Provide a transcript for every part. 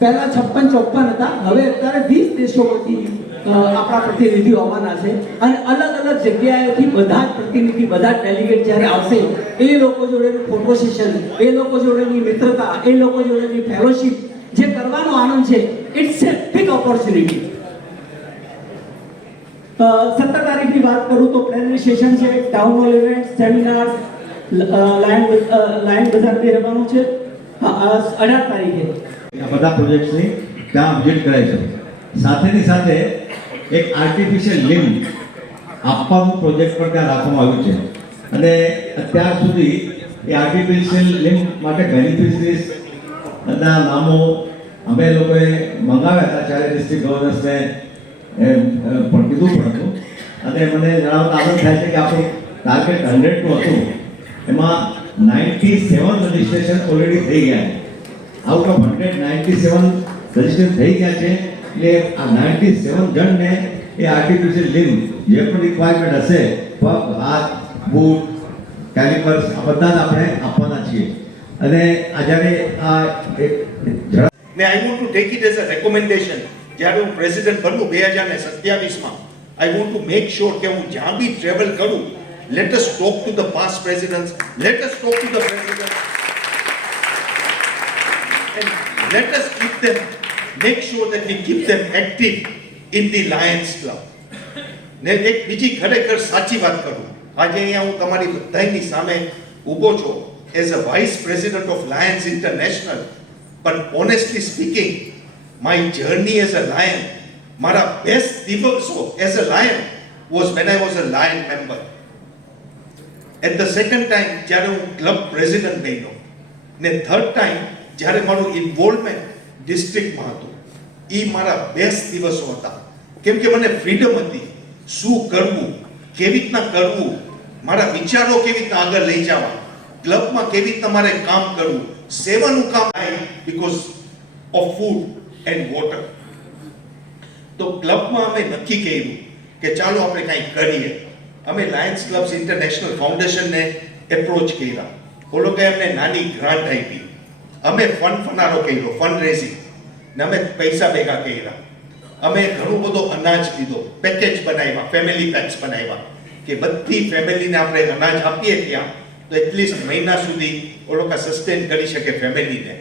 પહેલા છપ્પન ચોપન હતા. હવે અત્યારે વીસ દેશોમાંથી આપણા પ્રતિનિધિઓ આવવાના છે. અને અલગ અલગ જગ્યાએથી બધા જ પ્રતિનિધિ, બધા જ ડેલિગેટ જ્યારે આવશે, એ લોકો જોડેનું ફોટો સેશન એ લોકો જોડેની મિત્રતા, એ લોકો જોડેની ફેલોશિપ જે કરવાનો આનંદ છે ઇટ્સ એ બિગ ઓપોર્ચ્યુનિટી સત્તર તારીખની વાત કરું તો પ્લેનરી સેશન છે town hall event seminar lion lion બજાર બી રહેવાનું છે. અઢાર તારીખે. આ બધા પ્રોજેક્ટ્સની ત્યાં વિઝિટ કરાય છે. સાથેની સાથે એક આર્ટિફિશિયલ લિમ્બ આપવાનું પ્રોજેક્ટ પણ ત્યાં રાખવામાં આવ્યું છે. અને અત્યાર સુધી એ આર્ટિફિશિયલ લિમ્બ માટે બેનિફિશરીઝ ના નામો અમે લોકોએ મંગાવ્યા હતા ચારે ડિસ્ટ્રિક્ટ ગવર્નર્સને પણ કીધું પણ હતું. અને મને જણાવતા આનંદ થાય છે કે આપણું ટાર્ગેટ હંડ્રેડનું હતું. એમાં નાઇન્ટી સેવન રજિસ્ટ્રેશન ઓલરેડી થઈ ગયા છે. Out of hundred ninety seven register થઈ ગયા છે. એટલે આ નાઇન્ટી સેવન જણને એ આર્ટિફિશિયલ લિમ્બ જે પણ રિક્વાયરમેન્ટ હશે, પગ, હાથ, બૂટ કેલિપર્સ આ બધા આપણે આપવાના છીએ. અને આ જ્યારે આ ને I want to take it as a recommendation જ્યારે હું પ્રેસિડેન્ટ બનું, બે હજાર ને સત્યાવીસમાં I want to make sure કે હું જ્યાં બી ટ્રેવલ કરું. Let us talk to the past presidents let us talk to the president and let us keep them, make sure that we keep them active in the lions club. ને એક બીજી ખરેખર સાચી વાત કરું આજે અહીંયા હું તમારી બધાની સામે ઊભો છું as a vice president of Lions International પણ honestly speaking my journey as a lion મારા બેસ્ટ દિવસો as a lion was when I was a lion member at the second time જ્યારે હું ક્લબ પ્રેસિડન્ટ બન્યો ને third time જ્યારે મારું involvement ડિસ્ટ્રિક્ટમાં હતું એ મારા બેસ્ટ દિવસો હતા. કેમ કે મને ફ્રીડમ હતી. શું કરવું, કેવી રીતના કરવું, મારા વિચારો કેવી રીતના આગળ લઈ જવા ક્લબમાં કેવી રીતના મારે કામ કરવું, સેવાનું કામ because of food and water તો ક્લબમાં અમે નક્કી કર્યું કે ચાલો આપણે કંઈક કરીએ. અમે લાયન્સ ક્લબ્સ ઇન્ટરનેશનલ ફાઉન્ડેશનને એપ્રોચ કર્યા. બોલો કે અમને નાની ગ્રાન્ટ આપી. અમે ફંડ ફનારો કર્યો ફંડ રેઝિંગ ને અમે પૈસા ભેગા કર્યા. અમે ઘણું બધો અનાજ કીધો પેકેજ બનાવ્યા ફેમિલી પેક્સ બનાવ્યા. કે બધી ફેમિલીને આપણે અનાજ આપીએ ત્યાં, તો એટલીસ્ટ મહિના સુધી એ લોકો સસ્ટેન કરી શકે ફેમિલીને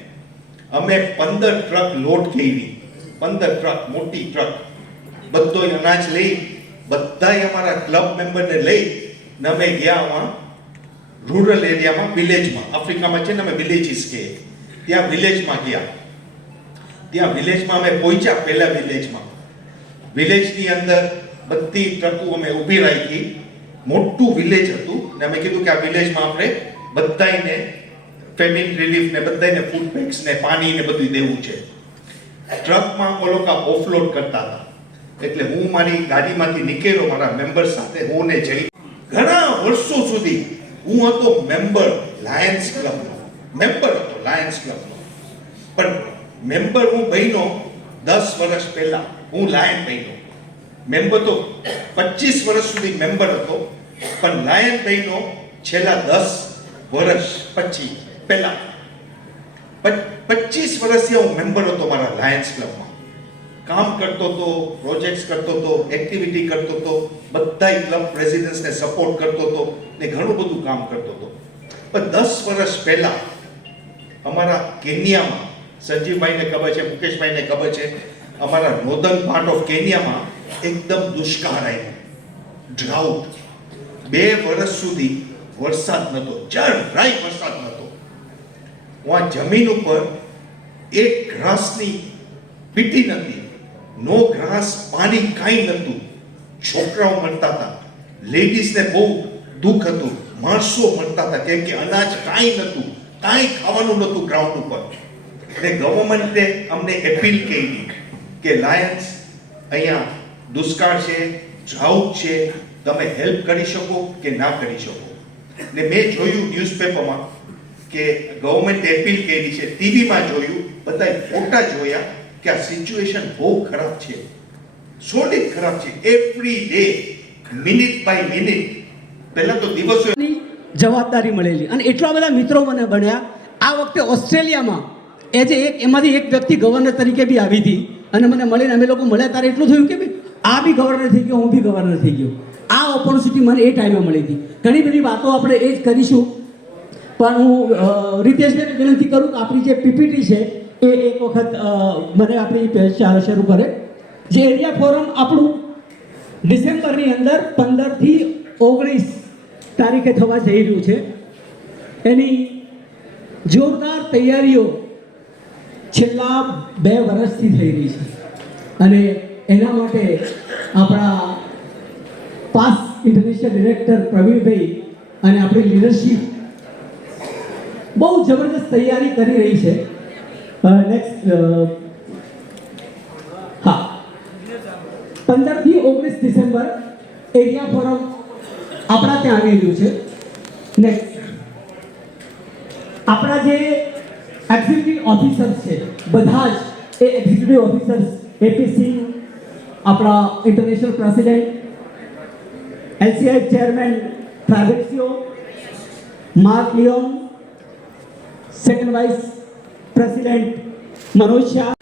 અમે પંદર ટ્રક લોડ કરી. પંદર ટ્રક મોટી ટ્રક બધો અનાજ લઈ બધાય અમારા ક્લબ મેમ્બરને લઈ ને અમે ગયા આમાં રૂરલ એરિયામાં વિલેજમાં આફ્રિકામાં છે ને અમે વિલેજીસ કહીએ. ત્યાં વિલેજમાં ગયા. ત્યાં વિલેજમાં અમે પહોંચ્યા પહેલા વિલેજમાં વિલેજની અંદર બધી ટ્રકો અમે ઊભી રાખી. મોટું વિલેજ હતું ને અમે કીધું કે આ વિલેજમાં આપણે બધાયને ફેમિન રિલીફ ને બધાયને ફૂડ પેક્સ ને પાણી ને બધું દેવું છે. ટ્રકમાં ઓ લોકો ઓફલોડ કરતા હતા. એટલે હું મારી ગાડીમાંથી નીકળ્યો મારા મેમ્બર સાથે, હું ને જઈ ઘણા વર્ષો સુધી હું હતો મેમ્બર લાયન્સ ક્લબનો મેમ્બર હતો લાયન્સ ક્લબનો પણ મેમ્બર હું બહેનો દસ વર્ષ પહેલા. હું લાયન બહેનો મેમ્બર તો પચીસ વર્ષ સુધી મેમ્બર હતો. પણ લાયન બહેનો છેલ્લા દસ વર્ષ પછી પહેલા. પચીસ વર્ષથી હું મેમ્બર હતો મારા લાયન્સ ક્લબમાં કામ કરતો હતો પ્રોજેક્ટ્સ કરતો હતો એક્ટિવિટી કરતો હતો બધા ક્લબ પ્રેસિડેન્ટ્સને સપોર્ટ કરતો હતો ને ઘણું બધું કામ કરતો હતો પણ દસ વર્ષ પહેલા અમારા કેન્યામાં, સંજીવભાઈને ખબર છે, મુકેશભાઈને ખબર છે, અમારા નોર્ધન પાર્ટ ઓફ કેન્યામાં એકદમ દુષ્કાળ આવ્યો. ડ્રાઉટ બે વર્ષ સુધી વરસાદ નહોતો જરાય વરસાદ નહોતો આ જમીન ઉપર એક ઘાસની પીટી નથી. નો ઘાસ પાણી કાંઈ નહોતું. છોકરાઓ મળતા હતા. લેડીઝને બહુ દુઃખ હતું. માણસો મળતા હતા કેમ કે અનાજ કાંઈ નહોતું. કાંઈ ખાવાનું નહોતું ગ્રાઉન્ડ ઉપર. એટલે ગવર્મેન્ટે અમને એપીલ કરી કે લાયન્સ અહીંયા દુષ્કાળ છે ડ્રાઉટ છે, તમે હેલ્પ કરી શકો કે ના કરી શકો? ને મેં જોયું ન્યૂઝપેપરમાં કે ગવર્મેન્ટ એપીલ કરી છે. ટીવીમાં જોયું બધાય ફોટા જોયા. કે આ સિચ્યુએશન બહુ ખરાબ છે. સોલિડ ખરાબ છે. Every day minute by minute પહેલા તો દિવસો જવાબદારી મળેલી. અને એટલા બધા મિત્રો મને બન્યા આ વખતે ઓસ્ટ્રેલિયામાં એ જે એક એમાંથી એક વ્યક્તિ ગવર્નર તરીકે બી આવી હતી. અને મને મળીને અમે લોકો મળ્યા. ત્યારે એટલું થયું કે ભાઈ, આ બી ગવર્નર થઈ ગયો, હું બી ગવર્નર થઈ ગયો. આ ઓપોર્ચ્યુનિટી મને એ ટાઈમે મળી હતી. ઘણી બધી વાતો આપણે એ જ કરીશું. પણ હું રીતેશભાઈને વિનંતી કરું કે આપણી જે પીપીટી છે એ એક વખત મને આપણી પે- શરૂ કરે. જે એરિયા ફોરમ આપણું ડિસેમ્બરની અંદર પંદરથી ઓગણીસ તારીખે થવા જઈ રહ્યું છે. એની જોરદાર તૈયારીઓ છેલ્લા બે વર્ષથી થઈ રહી છે. અને એના માટે આપણા પાસ ઇન્ટરનેશનલ ડિરેક્ટર પ્રવીણભાઈ અને આપણી લીડરશિપ બહુ જબરદસ્ત તૈયારી કરી રહી છે. નેક્સ્ટ હા. પંદરથી ઓગણીસ ડિસેમ્બર એરિયા ફોરમ આપણા ત્યાં આવી રહ્યું છે. નેક્સ્ટ આપણા જે એક્ઝિક્યુટિવ ઓફિસર્સ છે, બધા જ એ executive officers AP Singh Singh international president LCI chairman Fabrizio Mark Leon second vice President Manoj Shah.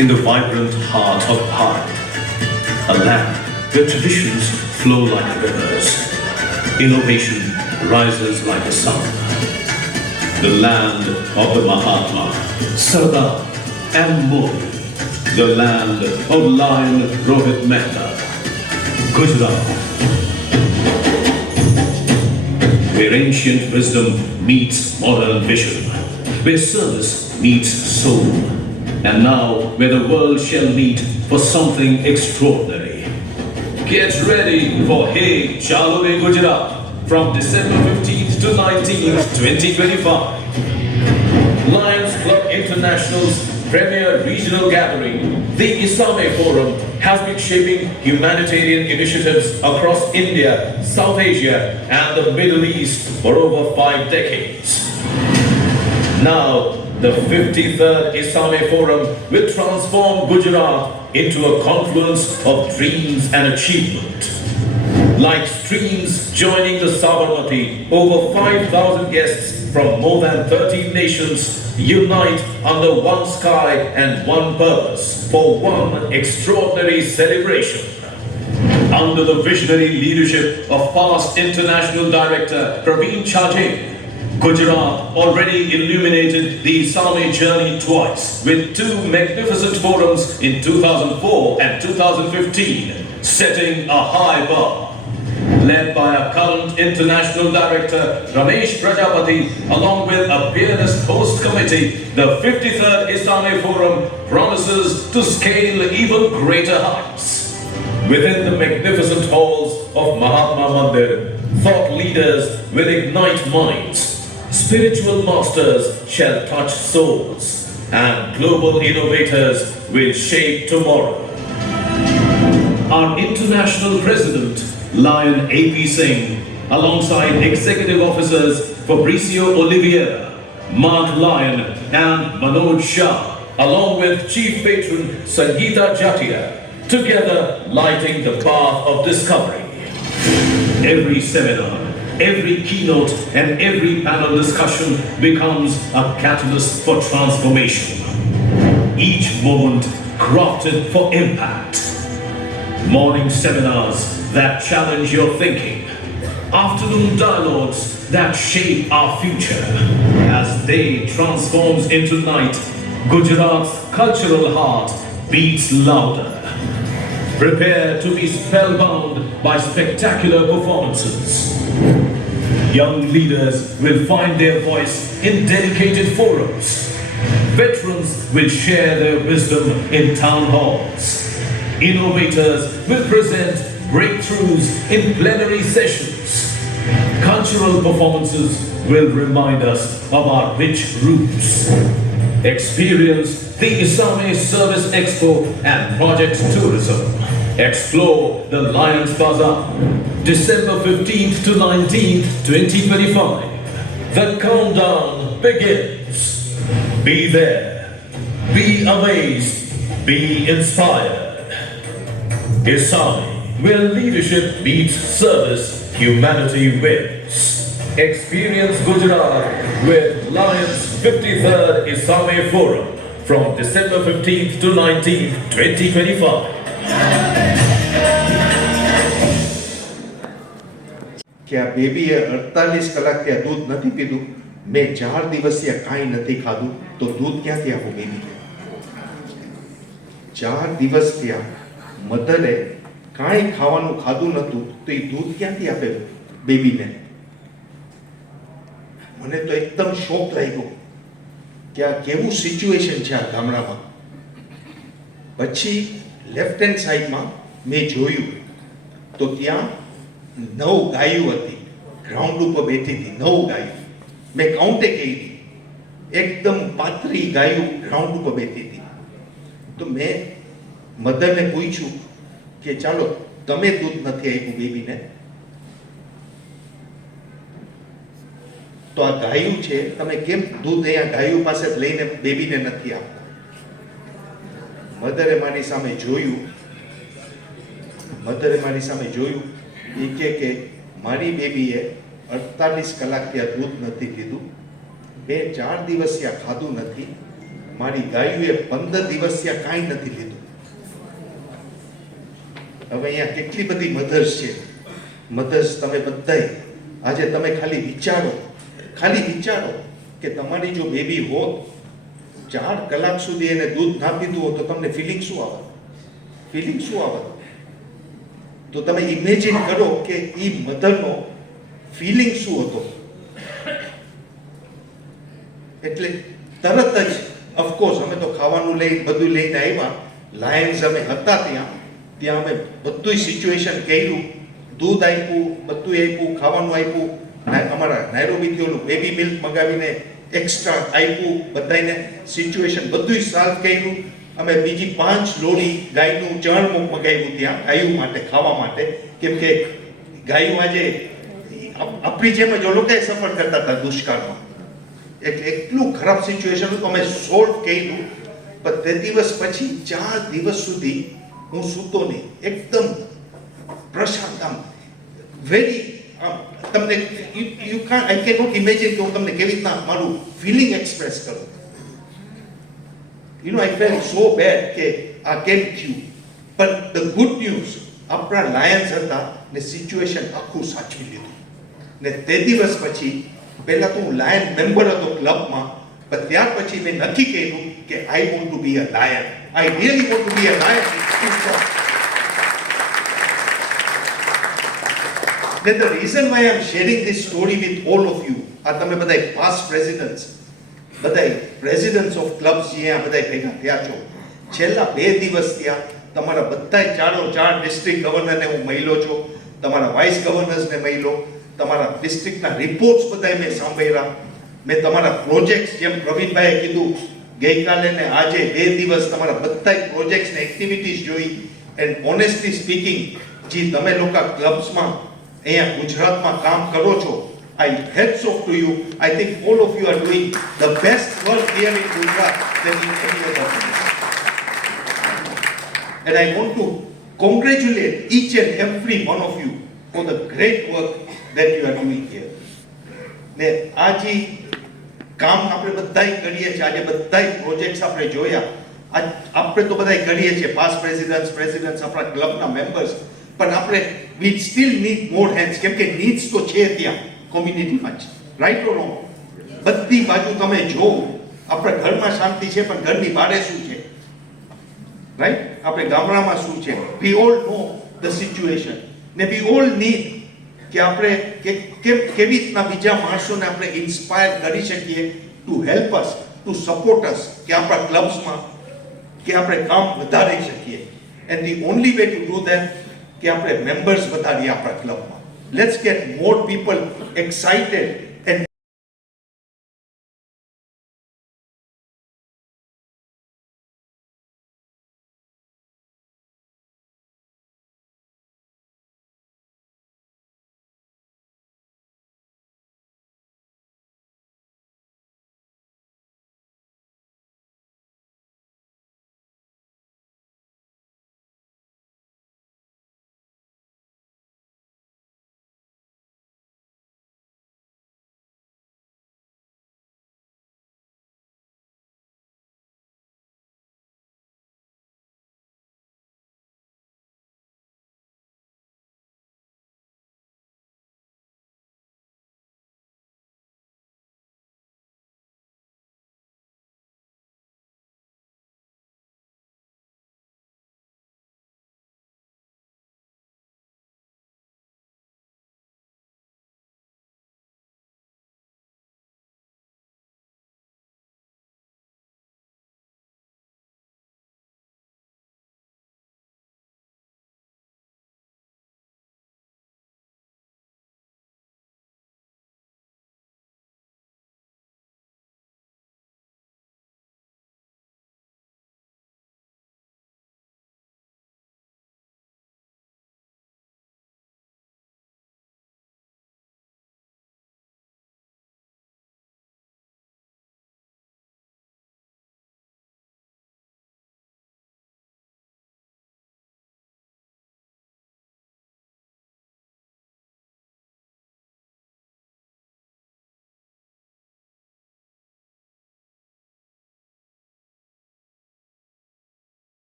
In the vibrant heart of Bharat, a land where traditions flow like rivers, innovation rises like a sun. The land of the Mahatma, Sardar and Modi, the land of Lion Rohit Mehta, Gujarat where ancient wisdom meets modern vision, where service meets soul, and now where the world shall meet for something extraordinary. Get ready for Hey Chalo de Gujarat from December 15th to 19th, 2025. Lions Club International's premier regional gathering, the Isame Forum, has been shaping humanitarian initiatives across India, South Asia, and the Middle East for over five decades. Now, the 53rd Isame Forum will transform Gujarat into a confluence of dreams and achievement. Like streams joining the Sabarmati, over 5,000 guests from more than 13 nations unite under one sky and one purpose for one extraordinary celebration. Under the visionary leadership of past international director Praveen Chaje, Gujarat already illuminated the Sami journey twice with two magnificent forums in 2004 and 2015, setting a high bar. Led by our current international director Ramesh Prajapati, along with a fearless host committee, the 53rd Islamic Forum promises to scale even greater heights. Within the magnificent halls of Mahatma Mandir, thought leaders will ignite minds, spiritual masters shall touch souls, and global innovators will shape tomorrow. Our international president, Lion A.P. Singh, alongside executive officers Fabricio Oliveira, Mark Lyon, and Manoj Shah, along with chief patron Sangeeta Jatia, together lighting the path of discovery. Every seminar, every keynote, and every panel discussion becomes a catalyst for transformation. Each moment crafted for impact. Morning seminars that challenge your thinking. Afternoon dialogues that shape our future. As day transforms into night, Gujarat's cultural heart beats louder. Prepare to be spellbound by spectacular performances. Young leaders will find their voice in dedicated forums. Veterans will share their wisdom in town halls. Innovators will present breakthroughs in plenary sessions. Cultural performances will remind us of our rich roots. Experience the Isame Service Expo and Project Tourism. Explore the Lions Bazaar, December 15th to 19th, 2025. The countdown begins. Be there, be amazed, be inspired. Isami, where leadership meets service, humanity wins. Experience Gujarat with Lions 53rd Isame Forum from December 15th to 19th, 2025. કે આ બેબીએ અડતાલીસ કલાક ત્યાં દૂધ નથી પીધું મેં ચાર દિવસ ત્યાં કાંઈ નથી ખાધું તો દૂધ ક્યાંથી આપું બેબીને ચાર દિવસ ત્યાં મધરે કાંઈ ખાવાનું ખાધું નહોતું, તો એ દૂધ ક્યાંથી આપે બેબીને? મને તો એકદમ શોખ લાગ્યો કે આ કેવું સિચ્યુએશન છે આ ગામડામાં. પછી લેફ્ટ હેન્ડ સાઈડમાં મેં જોયું તો ત્યાં નવ ગાયો હતી. ગ્રાઉન્ડ ઉપર બેઠી હતી, નવ ગાયો. મેં કાઉન્ટે કહી એકદમ પાતળી ગાયો ગ્રાઉન્ડ ઉપર બેઠી હતી. તો મેં મધરને પૂછ્યું કે ચાલો, તમે દૂધ નથી આપ્યું બેબીને? તો આ ગાયું છે, તમે કેમ દૂધ અહીંયા ગાયું પાસે લઈને બેબીને નથી આપતા? મધરે મારી સામે જોયું, મધરે મારી સામે જોયું, એ કે કે મારી બેબીએ અડતાલીસ કલાક ત્યાં દૂધ નથી લીધું બે ચાર દિવસ ત્યાં ખાધું નથી, મારી ગાયુએ પંદર દિવસ ત્યાં કાંઈ નથી લીધું. હવે અહીંયા કેટલી બધી મધર્સ છે. મધર્સ તમે બધાય, આજે તમે ખાલી વિચારો ખાલી વિચારો કે તમારી જો બેબી હોત, ચાર કલાક સુધી એને દૂધ ના પીધું હોત તો તમને ફિલિંગ શું આવત? ફિલિંગ શું આવત? તો તમે ઇમેજિન કરો કે એ મધરનો ફિલિંગ શું હતો? એટલે તરત જ ઓફકોર્સ અમે તો ખાવાનું લઈ, બધું લઈને આવ્યા. લાયન્સ અમે હતા ત્યાં. ત્યાં અમે બધું સિચ્યુએશન કર્યું. દૂધ આપ્યું બધું આપ્યું, ખાવાનું આપ્યું. અમારા નાયરોબીથી ઓલું બેબી મિલ્ક મગાવીને એક્સ્ટ્રા આપ્યું. બધાને સિચ્યુએશન બધું સોલ્વ કર્યું. અમે બીજી પાંચ લોડી ગાયનું ચણ મગાવ્યું ત્યાં, ગાયું માટે, ખાવા માટે. કેમ કે ગાયું આજે આપણી જેમ જ ઓ લોકોએ સફર કરતા હતા દુષ્કાળમાં. એટલે એટલું ખરાબ સિચ્યુએશન હતું. અમે સોલ્વ કર્યું. પણ તે દિવસ પછી ચાર દિવસ સુધી હું સૂતો નહીં. એકદમ પ્રશાંત આમ વેરી તમને યુ કાન આઈ કેન નોટ ઇમેજિન કે હું તમને કેવી રીતના મારું ફિલિંગ એક્સપ્રેસ કરું. You know I fell so bad કે આ કેમ થયું? પણ ધ ગુડ ન્યૂઝ આપણા લાયન્સ હતા ને સિચ્યુએશન આખું સાચવી લીધું. ને તે દિવસ પછી, પહેલાં તો હું લાયન મેમ્બર હતો ક્લબમાં પણ ત્યાર પછી મેં નક્કી કર્યું કે I want to be a lion I really want to be a lion Then the reason why I'm sharing this story with all of you, આ તમે બધા past presidents, બધા presidents of clubs જે અહીંયા બધા છો છેલ્લા બે દિવસ ત્યાં તમારા બધા ચારો ચાર ડિસ્ટ્રિક્ટ ગવર્નરને હું મહિલો છું. તમારા વાઇસ ગવર્નર્સને મહિલો તમારા ડિસ્ટ્રિક્ટના રિપોર્ટ્સ બધા મેં સાંભળ્યા. મેં તમારા પ્રોજેક્ટ્સ જેમ પ્રવીણભાઈએ કીધું ગઈકાલે ને આજે બે દિવસ તમારા બધા પ્રોજેક્ટ્સ ને એક્ટિવિટીઝ જોઈ એન્ડ ઓનેસ્ટલી સ્પીકિંગ જે તમે લોકો ક્લબ્સમાં અહીંયા ગુજરાતમાં કામ કરો છો I hats off to you I think all of you are doing the best work here in Gujarat then in any other place And I want to congratulate each and every one of you for the great work that you are doing here. ને આ જે કામ આપણે બધાય કરીએ છીએ. આજે બધાય પ્રોજેક્ટ્સ આપણે જોયા. આજ આપણે તો બધાય કરીએ છીએ. પાસ પ્રેસિડેન્ટ પ્રેસિડેન્ટ આપણા ક્લબના મેમ્બર્સ પણ આપણે we still need more hands કેમ કે નીડ્સ તો છે ત્યાં. કોમ્યુનિટીમાં જ. રાઈટ ઓર રોંગ બધી બાજુ તમે જો આપણા ઘરમાં શાંતિ છે, પણ ઘરની બારે શું છે? રાઈટ આપણે ગામડામાં શું છે? We all know the situation ને વી ઓલ નીડ કે આપણે કે કેવી રીતના બીજા માણસોને આપણે ઇન્સ્પાયર કરી શકીએ to help us to support us કે આપણા ક્લબ્સમાં કે આપણે કામ વધારી શકીએ. And the only way to do that કે આપણે મેમ્બર્સ વધારીએ આપણા ક્લબમાં let's get more people excited